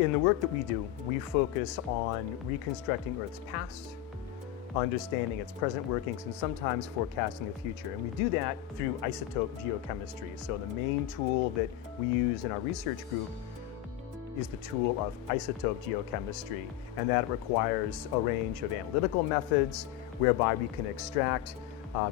In the work that we do, we focus on reconstructing Earth's past, understanding its present workings, and sometimes forecasting the future. And we do that through isotope geochemistry. So the main tool that we use in our research group is the tool of isotope geochemistry, and that requires a range of analytical methods whereby we can extract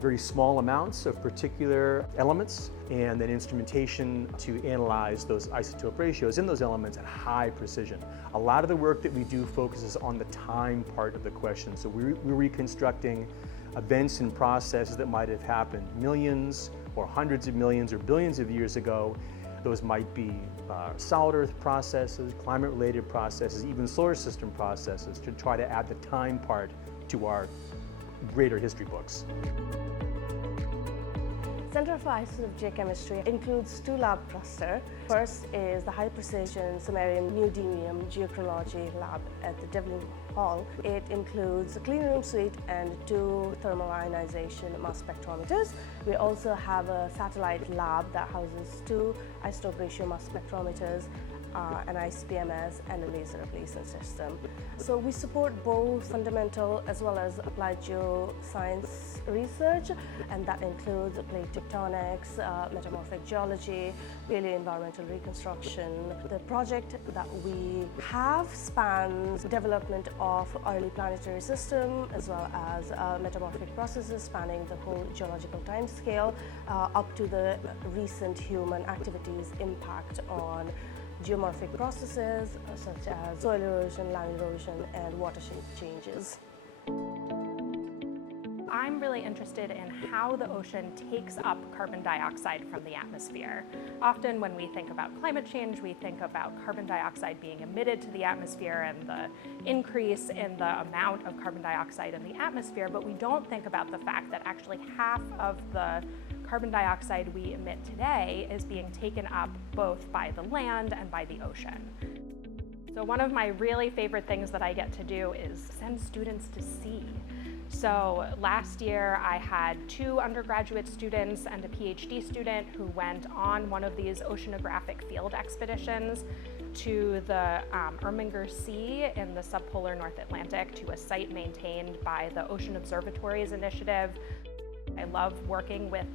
very small amounts of particular elements, and then instrumentation to analyze those isotope ratios in those elements at high precision. A lot of the work that we do focuses on the time part of the question. So we're reconstructing events and processes that might have happened millions or hundreds of millions or billions of years ago. Those might be solid Earth processes, climate-related processes, even solar system processes, to try to add the time part to our greater history books. Center for Isotope Geochemistry includes two lab clusters. First is the high precision samarium neodymium geochronology lab at the Departmental Hall. It includes a clean room suite and two thermal ionization mass spectrometers. We also have a satellite lab that houses two isotope ratio mass spectrometers, an ICP-MS and a laser ablation system. So we support both fundamental as well as applied geoscience research, and that includes plate tectonics, metamorphic geology, paleoenvironmental reconstruction. The project that we have spans development of early planetary system as well as metamorphic processes spanning the whole geological time scale up to the recent human activities impact on geomorphic processes such as soil erosion, land erosion, and watershed changes. I'm really interested in how the ocean takes up carbon dioxide from the atmosphere. Often when we think about climate change, we think about carbon dioxide being emitted to the atmosphere and the increase in the amount of carbon dioxide in the atmosphere, but we don't think about the fact that actually half of the carbon dioxide we emit today is being taken up both by the land and by the ocean. So one of my really favorite things that I get to do is send students to sea. So last year I had two undergraduate students and a PhD student who went on one of these oceanographic field expeditions to the Erminger Sea in the subpolar North Atlantic, to a site maintained by the Ocean Observatories Initiative. I love working with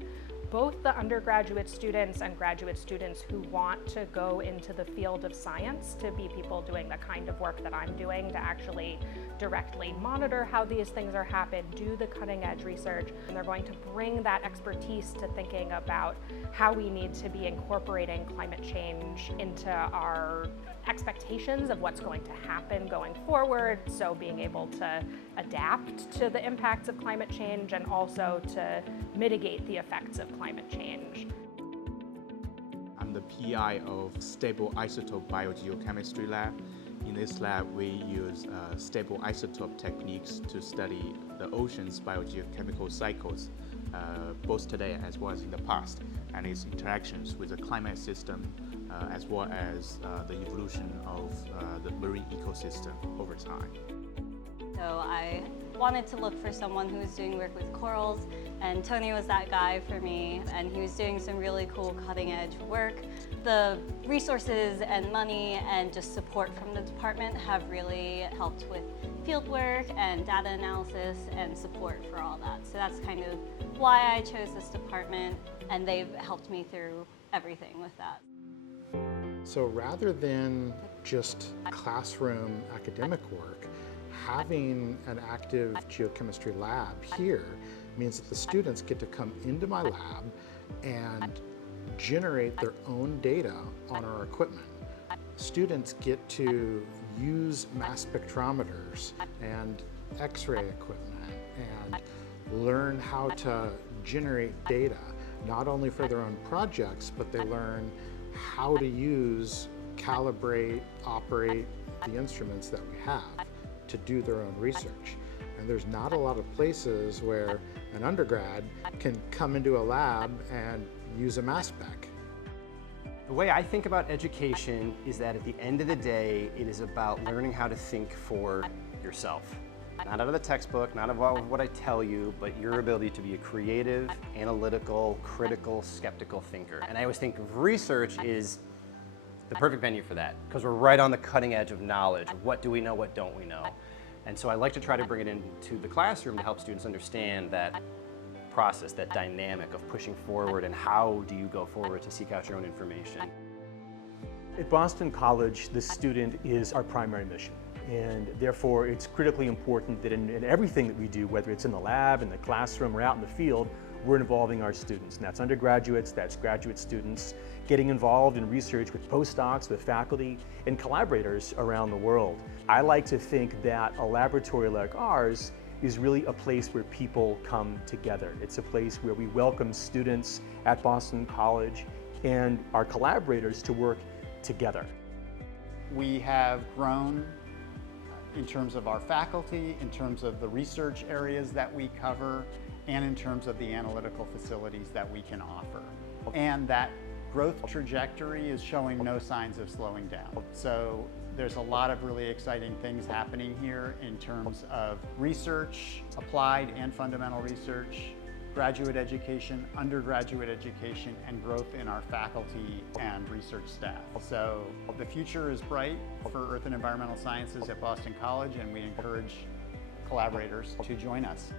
both the undergraduate students and graduate students who want to go into the field of science to be people doing the kind of work that I'm doing, to actually directly monitor how these things are happening, do the cutting edge research, and they're going to bring that expertise to thinking about how we need to be incorporating climate change into our expectations of what's going to happen going forward, so being able to adapt to the impacts of climate change and also to mitigate the effects of climate change. I'm the PI of Stable Isotope Biogeochemistry Lab. In this lab, we use stable isotope techniques to study the ocean's biogeochemical cycles, both today as well as in the past, and its interactions with the climate system, as well as the evolution of the marine ecosystem over time. So I wanted to look for someone who was doing work with corals, and Tony was that guy for me, and he was doing some really cool cutting edge work. The resources and money and just support from the department have really helped with field work and data analysis and support for all that. So that's kind of why I chose this department, and they've helped me through everything with that. So rather than just classroom academic work, having an active geochemistry lab here means that the students get to come into my lab and generate their own data on our equipment. Students get to use mass spectrometers and X-ray equipment and learn how to generate data, not only for their own projects, but they learn how to use, calibrate, operate the instruments that we have to do their own research. And there's not a lot of places where an undergrad can come into a lab and use a mass spec. The way I think about education is that at the end of the day, it is about learning how to think for yourself. Not out of the textbook, not about what I tell you, but your ability to be a creative, analytical, critical, skeptical thinker. And I always think of research is the perfect venue for that, because we're right on the cutting edge of knowledge. What do we know, what don't we know? And so I like to try to bring it into the classroom to help students understand that process, that dynamic of pushing forward, and how do you go forward to seek out your own information. At Boston College, the student is our primary mission. And therefore, it's critically important that in everything that we do, whether it's in the lab, in the classroom, or out in the field, we're involving our students. And that's undergraduates, that's graduate students, getting involved in research with postdocs, with faculty, and collaborators around the world. I like to think that a laboratory like ours is really a place where people come together. It's a place where we welcome students at Boston College and our collaborators to work together. We have grown in terms of our faculty, in terms of the research areas that we cover, and in terms of the analytical facilities that we can offer. And that growth trajectory is showing no signs of slowing down. So there's a lot of really exciting things happening here in terms of research, applied and fundamental research, graduate education, undergraduate education, and growth in our faculty and research staff. So the future is bright for Earth and Environmental Sciences at Boston College, and we encourage collaborators to join us.